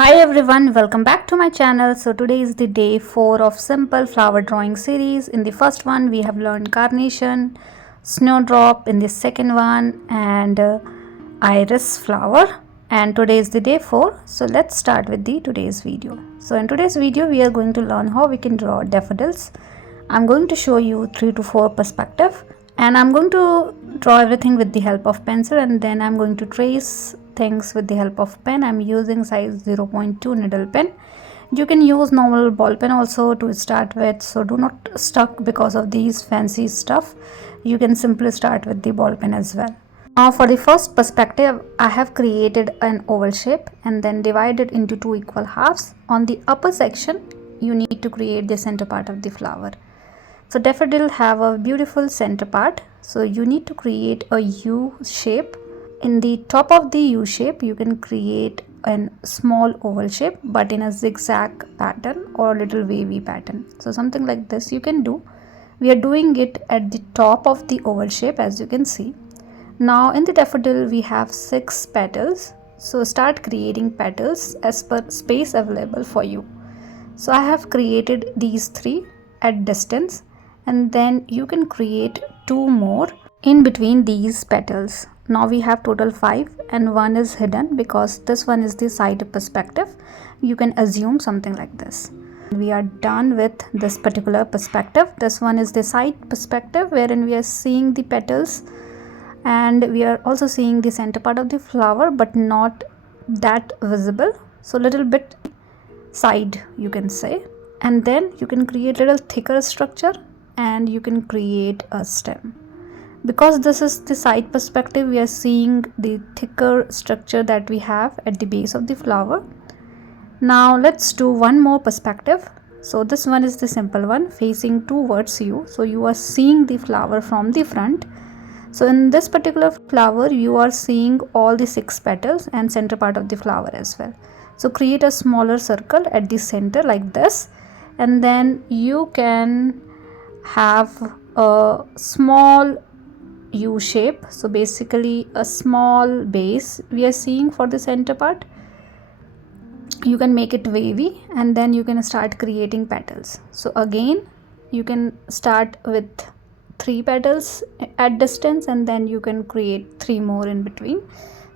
Hi everyone, welcome back to my channel. So today is the day 4 of simple flower drawing series. In the first one we have learned carnation, snowdrop in the second one, and iris flower. And today is the day 4. So let's start with the today's video. So in today's video we are going to learn how we can draw daffodils. I'm going to show you 3 to 4 perspective, and I'm going to draw everything with the help of pencil, and then I'm going to trace things with the help of pen. I'm using size 0.2 needle pen. You can use normal ball pen also to start with, so do not stuck because of these fancy stuff. You can simply start with the ball pen as well. Now for the first perspective, I have created an oval shape and then divided into 2 equal halves. On the upper section you need to create the center part of the flower. So daffodil have a beautiful center part, so you need to create a U shape. In the top of the U shape you can create a small oval shape but in a zigzag pattern or little wavy pattern. So something like this you can do. We are doing it at the top of the oval shape, as you can see. Now in the daffodil we have 6 petals, so start creating petals as per space available for you. So I have created these 3 at distance, and then you can create 2 more in between these petals. Now we have total 5 and 1 is hidden because this one is the side perspective. You can assume something like this. We are done with this particular perspective. This one is the side perspective wherein we are seeing the petals, and we are also seeing the center part of the flower but not that visible, so little bit side you can say. And then you can create little thicker structure and you can create a stem. Because this is the side perspective, we are seeing the thicker structure that we have at the base of the flower. Now let's do one more perspective. So this one is the simple one facing towards you, so you are seeing the flower from the front. So in this particular flower you are seeing all the 6 petals and center part of the flower as well. So create a smaller circle at the center like this, and then you can have a small U shape. So basically a small base we are seeing for the center part. You can make it wavy and then you can start creating petals. So again you can start with 3 petals at distance, and then you can create 3 more in between,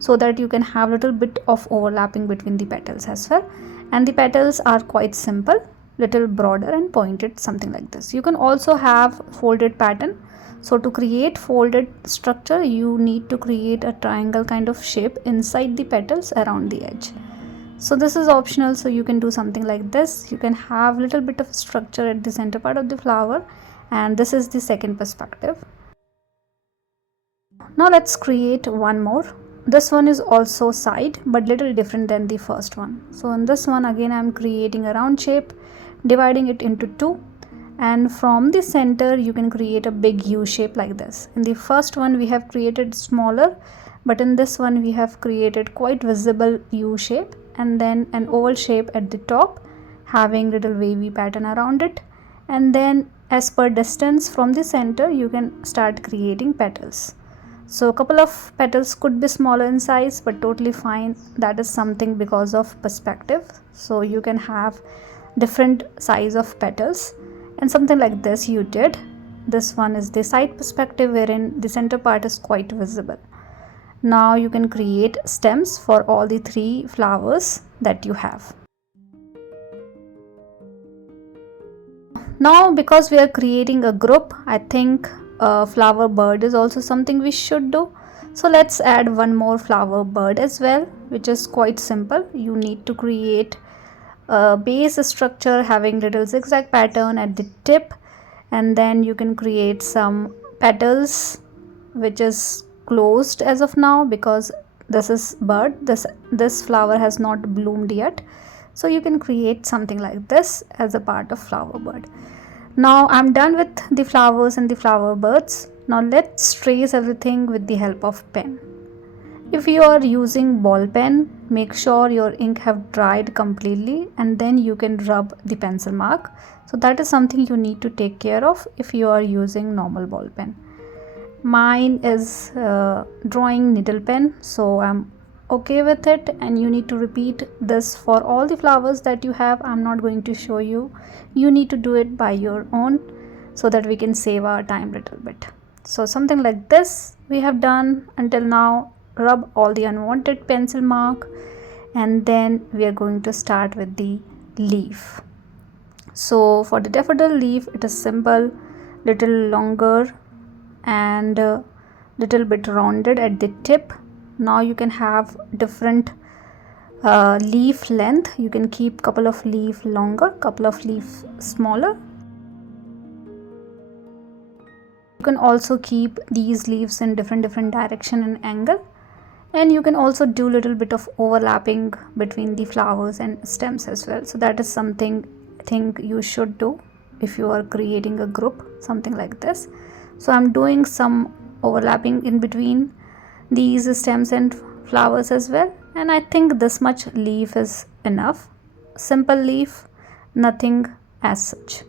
so that you can have little bit of overlapping between the petals as well. And the petals are quite simple, little broader and pointed, something like this. You can also have folded pattern. So to create folded structure you need to create a triangle kind of shape inside the petals around the edge. So this is optional, so you can do something like this. You can have little bit of structure at the center part of the flower, and this is the second perspective. Now let's create one more. This one is also side but little different than the first one. So in this one again I am creating a round shape, dividing it into 2, and from the center you can create a big U shape like this. In the first one we have created smaller, but in this one we have created quite visible U shape, and then an oval shape at the top having little wavy pattern around it. And then as per distance from the center you can start creating petals. So a couple of petals could be smaller in size but totally fine. That is something because of perspective, so you can have different size of petals, and something like this you did. This one is the side perspective wherein the center part is quite visible. Now you can create stems for all the 3 flowers that you have. Now because we are creating a group, I think a flower bird is also something we should do. So let's add one more flower bird as well, which is quite simple. You need to create a base structure having little zigzag pattern at the tip, and then you can create some petals which is closed as of now because this is bird, this flower has not bloomed yet. So you can create something like this as a part of flower bird. Now I'm done with the flowers and the flower birds. Now let's trace everything with the help of pen. If you are using ball pen, make sure your ink have dried completely, and then you can rub the pencil mark. So that is something you need to take care of if you are using normal ball pen. Mine is drawing needle pen, so I'm okay with it, and you need to repeat this for all the flowers that you have. I'm not going to show you. You need to do it by your own so that we can save our time a little bit. So something like this we have done until now. Rub all the unwanted pencil mark, and then we are going to start with the leaf. So for the daffodil leaf, it is simple, little longer and little bit rounded at the tip. Now you can have different leaf length. You can keep couple of leaf longer, couple of leaf smaller. You can also keep these leaves in different direction and angle, and you can also do little bit of overlapping between the flowers and stems as well. So that is something I think you should do if you are creating a group, something like this. So I'm doing some overlapping in between these stems and flowers as well, and I think this much leaf is enough. Simple leaf, nothing as such.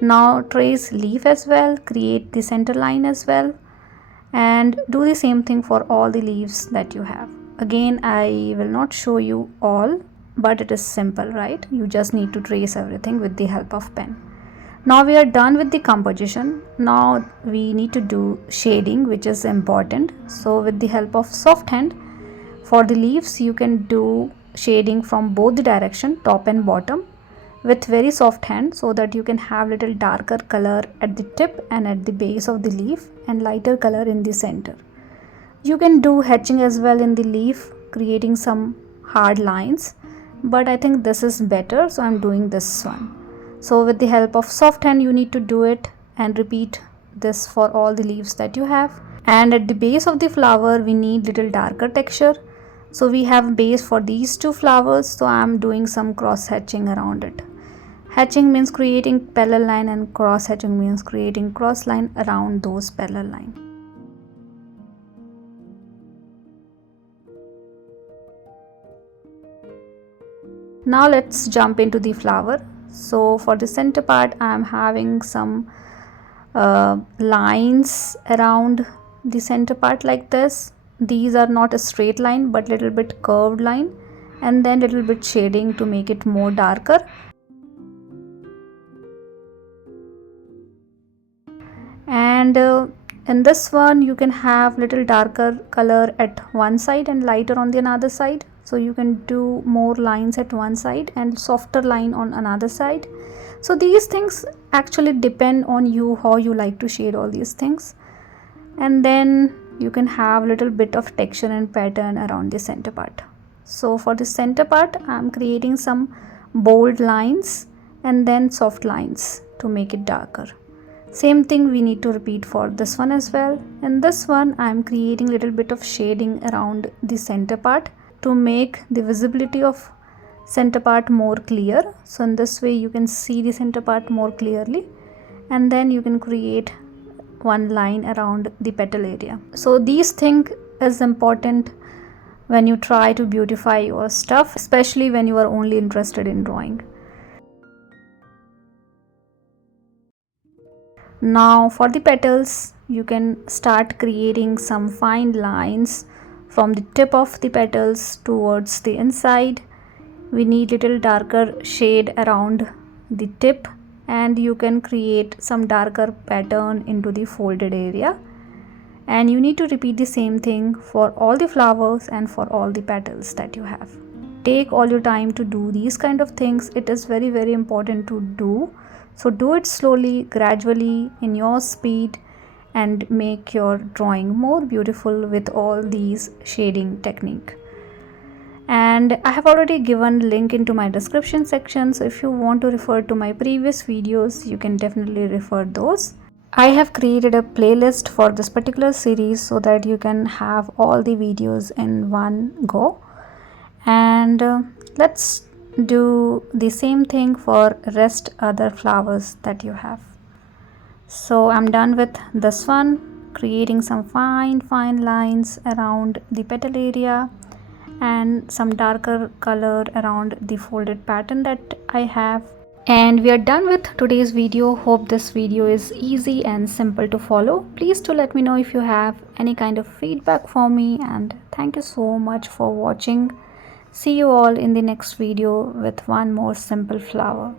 Now trace leaf as well, create the center line as well, and do the same thing for all the leaves that you have. Again, I will not show you all, but it is simple, right? You just need to trace everything with the help of pen. Now we are done with the composition. Now we need to do shading, which is important. So with the help of soft hand, for the leaves you can do shading from both the direction, top and bottom, with very soft hand, so that you can have little darker color at the tip and at the base of the leaf, and lighter color in the center. You can do hatching as well in the leaf, creating some hard lines, but I think this is better, so I'm doing this one. So with the help of soft hand you need to do it, and repeat this for all the leaves that you have. And at the base of the flower we need little darker texture. So we have base for these two flowers, so I'm doing some cross hatching around it. Hatching means creating parallel line, and cross hatching means creating cross line around those parallel line. Now let's jump into the flower. So for the center part I am having some lines around the center part like this. These are not a straight line but little bit curved line, and then little bit shading to make it more darker. And in this one you can have little darker color at one side and lighter on the another side. So you can do more lines at one side and softer line on another side. So these things actually depend on you, how you like to shade all these things. And then you can have little bit of texture and pattern around the center part. So for the center part I am creating some bold lines and then soft lines to make it darker. Same thing we need to repeat for this one as well. In this one I am creating little bit of shading around the center part to make the visibility of center part more clear. So in this way you can see the center part more clearly, and then you can create one line around the petal area. So these things is important when you try to beautify your stuff, especially when you are only interested in drawing. Now for the petals you can start creating some fine lines from the tip of the petals towards the inside. We need little darker shade around the tip, and you can create some darker pattern into the folded area, and you need to repeat the same thing for all the flowers and for all the petals that you have. Take all your time to do these kind of things. It is very important to do. So do it slowly, gradually, in your speed, and make your drawing more beautiful with all these shading technique. And I have already given link into my description section, so if you want to refer to my previous videos you can definitely refer those. I have created a playlist for this particular series so that you can have all the videos in one go. And let's do the same thing for rest other flowers that you have. So I'm done with this one, creating some fine lines around the petal area and some darker color around the folded pattern that I have. And we are done with today's video. Hope this video is easy and simple to follow. Please do let me know if you have any kind of feedback for me, and thank you so much for watching. See you all in the next video with one more simple flower.